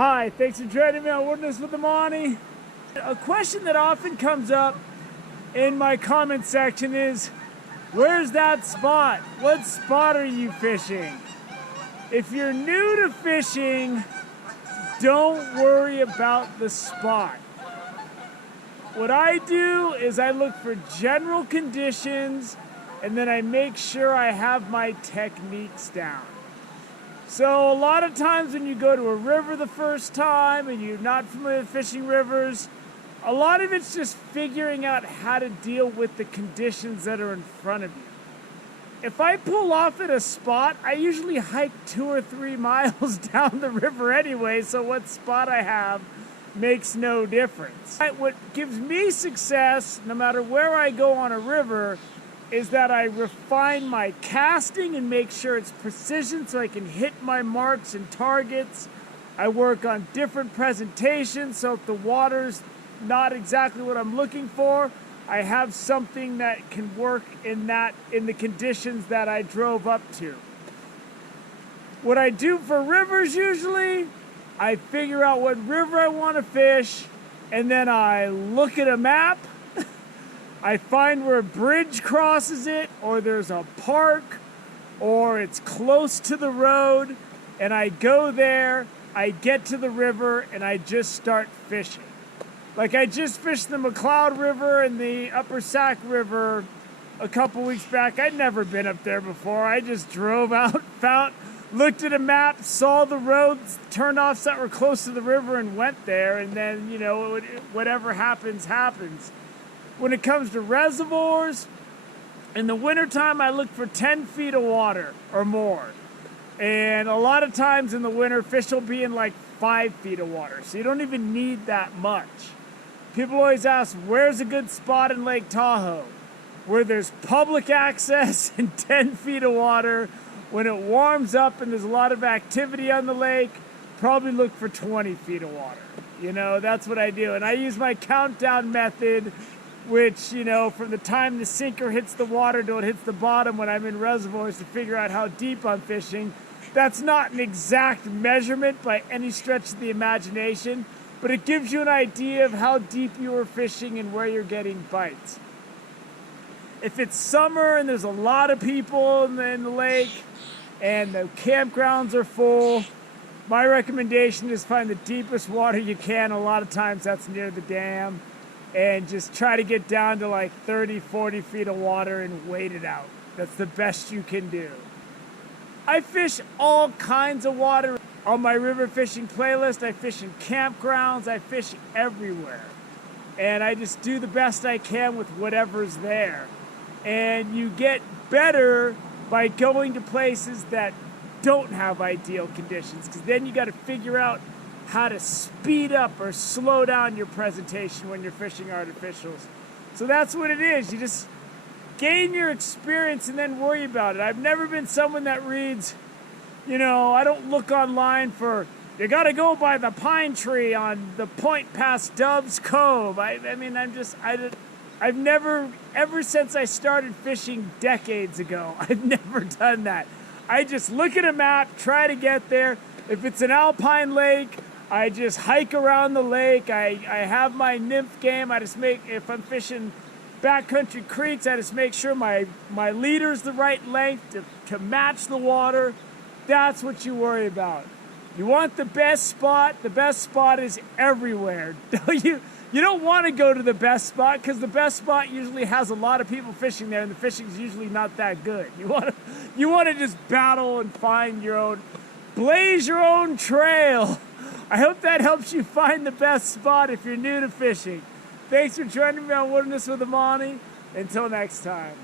Hi, thanks for joining me on Wilderness with Amani. A question that often comes up in my comment section is, where's that spot? What spot are you fishing? If you're new to fishing, don't worry about the spot. What I do is I look for general conditions and then I make sure I have my techniques down. So a lot of times when you go to a river the first time and you're not familiar with fishing rivers, a lot of it's just figuring out how to deal with the conditions that are in front of you. If I pull off at a spot, I usually hike 2 or 3 miles down the river anyway, so what spot I have makes no difference. What gives me success, no matter where I go on a river, is that I refine my casting and make sure it's precision so I can hit my marks and targets. I work on different presentations, so if the water's not exactly what I'm looking for, I have something that can work in the conditions that I drove up to. What I do for rivers usually, I figure out what river I want to fish, and then I look at a map. I find where a bridge crosses it, or there's a park, or it's close to the road, and I go there, I get to the river, and I just start fishing. Like I just fished the McLeod River and the Upper Sac River a couple weeks back. I'd never been up there before. I just drove out, looked at a map, saw the roads, turned off that were close to the river and went there, and then, whatever happens, happens. When it comes to reservoirs, in the wintertime, I look for 10 feet of water or more. And a lot of times in the winter, fish will be in like 5 feet of water. So you don't even need that much. People always ask, where's a good spot in Lake Tahoe? Where there's public access and 10 feet of water. When it warms up and there's a lot of activity on the lake, probably look for 20 feet of water. That's what I do. And I use my countdown method, which, from the time the sinker hits the water till it hits the bottom when I'm in reservoirs to figure out how deep I'm fishing. That's not an exact measurement by any stretch of the imagination, but it gives you an idea of how deep you are fishing and where you're getting bites. If it's summer and there's a lot of people in the lake and the campgrounds are full, my recommendation is find the deepest water you can. A lot of times that's near the dam. And just try to get down to like 30, 40 feet of water and wait it out. That's the best you can do. I fish all kinds of water. On my river fishing playlist, I fish in campgrounds, I fish everywhere. And I just do the best I can with whatever's there. And you get better by going to places that don't have ideal conditions, because then you got to figure out how to speed up or slow down your presentation when you're fishing artificials. So that's what it is. You just gain your experience and then worry about it. I've never been someone that reads, I don't look online for, you got to go by the pine tree on the point past Dove's Cove. I've never, ever since I started fishing decades ago, I've never done that. I just look at a map, try to get there. If it's an alpine lake, I just hike around the lake. I have my nymph game. If I'm fishing backcountry creeks, I just make sure my leader's the right length to match the water. That's what you worry about. You want the best spot. The best spot is everywhere. You don't want to go to the best spot because the best spot usually has a lot of people fishing there and the fishing's usually not that good. You want to just battle and blaze your own trail. I hope that helps you find the best spot if you're new to fishing. Thanks for joining me on Wilderness with Amani. Until next time.